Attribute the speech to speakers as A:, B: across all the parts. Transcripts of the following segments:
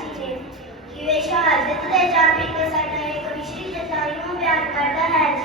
A: चीज़ें कि वे जा प्यार करता है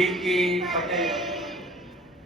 B: Pinky Patel.